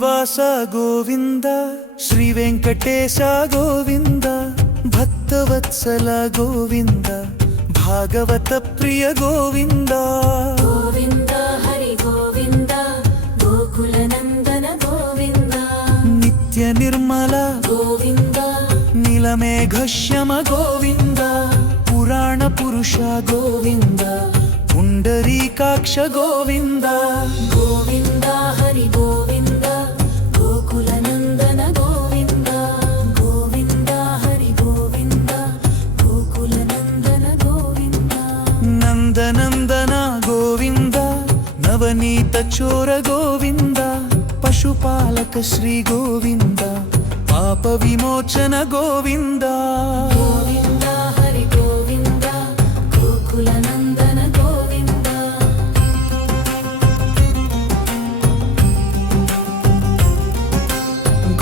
శ్రీనివాస గోవింద శ్రీ వెంకటేశ గోవింద భక్తవత్సల గోవింద భాగవత ప్రియ గోవింద గోవింద హరి గోవింద గోకుల నందన గోవింద నిత్య నిర్మల గోవింద నీలమేఘశ్యమ గోవింద పురాణ పురుష గోవింద పుండరీకాక్ష గోవింద గోవింద హరి గోవింద గోకుల నందన గోవింద గోవింద హరి గోవింద గోకుల నందన గోవింద నందనందన గోవింద నవనీత చోర గోవింద పశుపాలక శ్రీ గోవింద పాప విమోచన గోవింద గోవింద హరి గోవింద గోకుల నందన గోవింద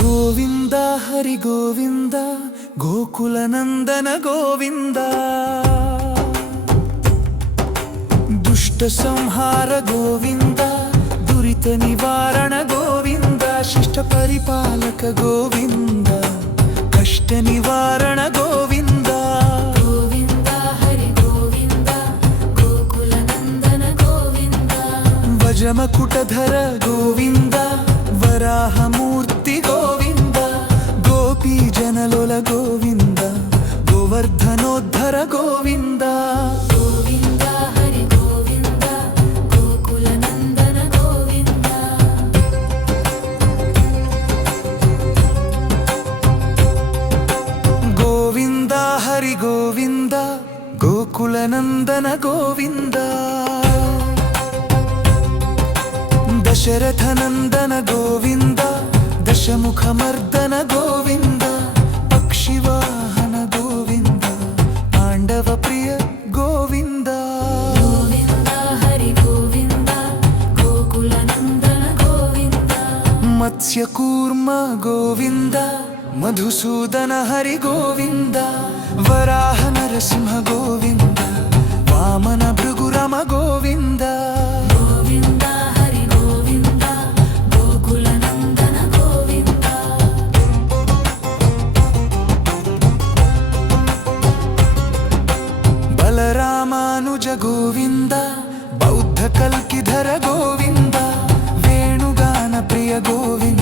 గోవింద హరి గోవింద గోకుల నందన గోవింద దుష్ట సంహార గోవింద దురిత నివారణ గోవింద శిష్ట పరిపాలక గోవింద కష్ట నివారణ గోవింద గోవింద హరి గోవింద గోకుల నందన గోవింద వజమకుటధర గోవింద వరాహమూర్తి గోవింద గోపీ జనలోల గోవింద గోవర్ధనోద్ధర గోవింద గోవింద హరి గోవింద గోకుల నందన గోవింద గోవింద హరి గోవింద గోకుల నందన గోవింద దశరథ నందన గోవింద దశముఖమర్దన గోవింద పక్షివాహన గోవింద పాండవ ప్రియ గోవింద గోవింద హరి గోవింద గోకుల నందన గోవింద మత్స్యకూర్మ గోవింద మధుసూదన హరి గోవింద వరాహ నరసింహ గోవింద వామన భృగురమ గోవింద గోవింద హరి గోవింద గోకుల నందన గోవింద బలరామానుజ గోవింద బౌద్ధ కల్కిధర గోవింద వేణుగాన ప్రియ గోవింద